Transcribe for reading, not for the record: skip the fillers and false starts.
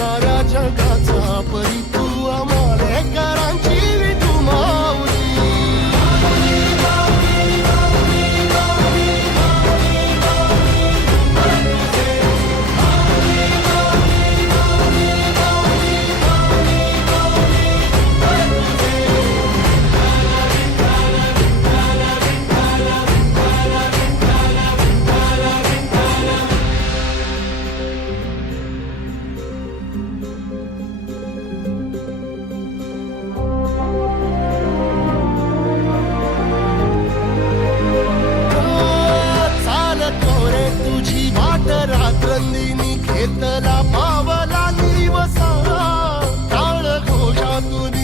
साऱ्या जगाचा परी तू आम्हाला करांची विठू माऊली. रात्रंदिनी घेतला पावला दिवसा टाळ घोषातून